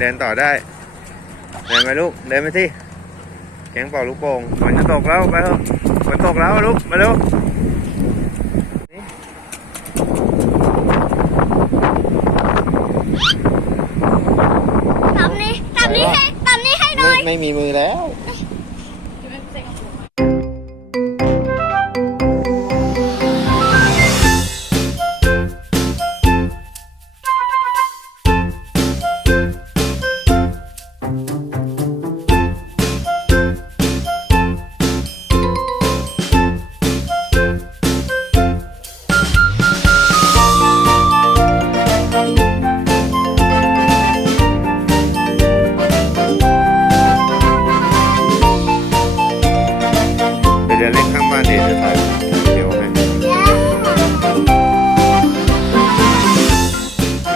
เดินต่อได้เดินไปลูกเดินไปที่แก๊งเป่าลูกโป่งฝนจะตกแล้วไปเถอะฝนตกแล้วลูกมาเร็วตำนี้ให้หน่อยไม่มีมือแล้วเดี๋ยวเล่นข้างบ้านเดี๋ยวจะถ่ายเดี๋ยวให้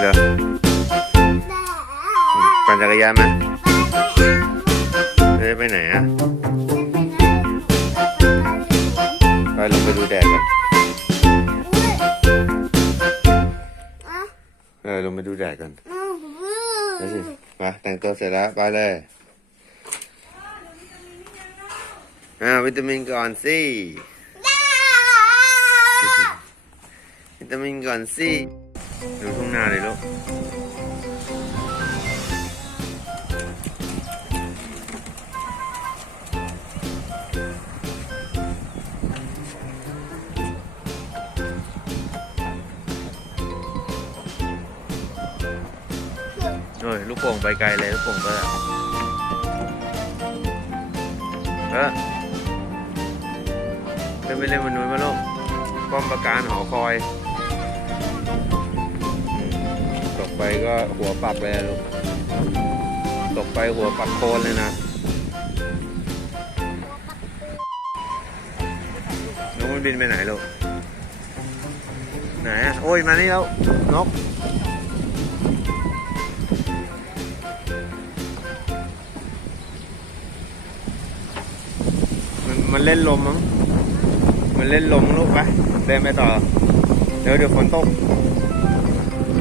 เดี๋ยวปั่นจักรยานไหมจะไปไหนอ่ะไปลงไปดูแดดกันลงไปดูแดดกันไปสิมาแต่งตัวเสร็จแล้วไปเลยวิตามินก่อนสิวิตามินก่อนสิดูทุ่งนาเลยลูกโอ้ยลูกโป่งไปไกลเลยลูกโป่งก็ขึ้นไปเล่นบนนู้นมาลูกป้อมปราการหอคอยตกไปก็หัวปักเลยลูกตกไปหัวปักโคนเลยนะนกมันบินไปไหนลูกไหนอ่ะโอ้ยมานี่แล้วนกมันเล่นลมมั้งมันเล่นลมลูกไปเดินไปต่อเดี๋ยวฝนตก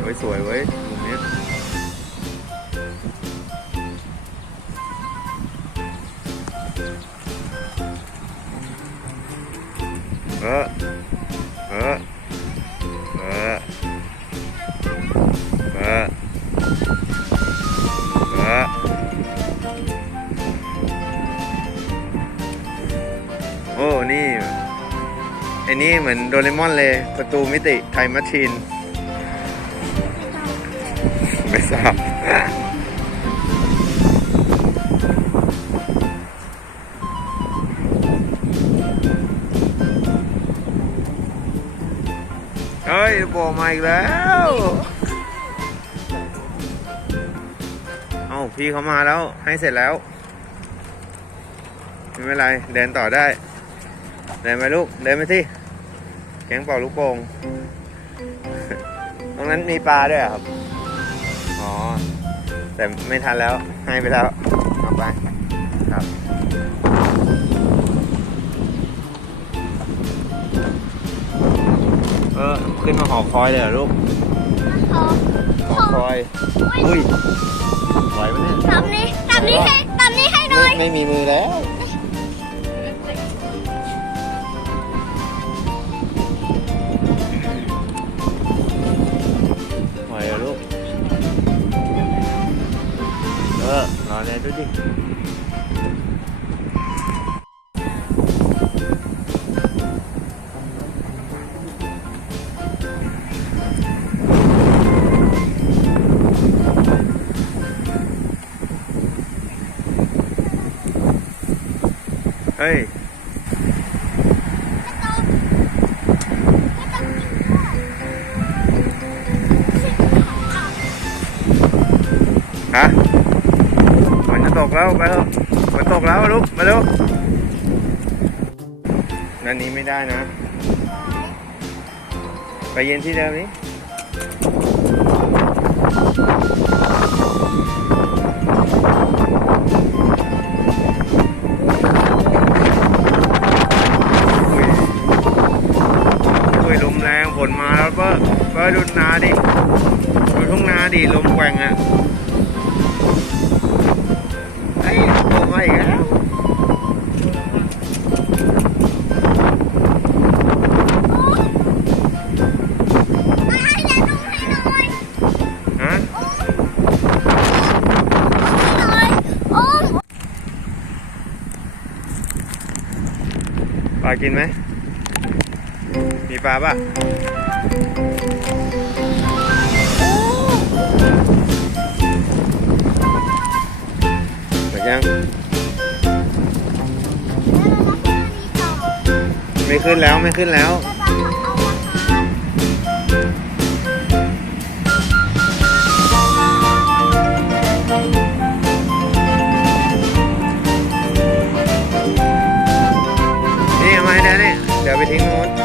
ไว้สวยไว้มุมนี้โอ้นี่ไอ้นี่เหมือนโดเรมอนเลยประตูมิติไทม์แมชชีนไม่ทราบเฮ้ยโผล่มาอีกแล้วเอาพี่เขามาแล้วให้เสร็จแล้วไม่เป็นไรเดินต่อได้เดินไปลูกเดินไปที่แก๊งเป่าลูกโป่งตรงนั้นมีปลาด้วยครับอ๋อแต่ไม่ทันแล้วให้ไปแล้วเอาไปครับขึ้นมาหอคอยเลยเหรอลูกหอคอยอุ้ยไหวไหมเนี่ยตำนี้ให้หน่อยไม่มีมือแล้วรอเลยดูดิเฮ้ยฮะฝนจะตกแล้วไปเถอะฝนตกแล้วลูกมาเร็วด้านนี้ไม่ได้นะไปเย็นที่เดิมนี้ลมแรงฝนมาแล้วก็ดูนาดิดูทุ่งนาดิลมแกว่งอ่ะ ปลากินไหมมีปลาป่ะหมดยังไม่ขึ้นแล้วไม่ขึ้นแล้วนี่เอามาให้ได้เนี่ยเดี๋ยวไปทิ้งนู้น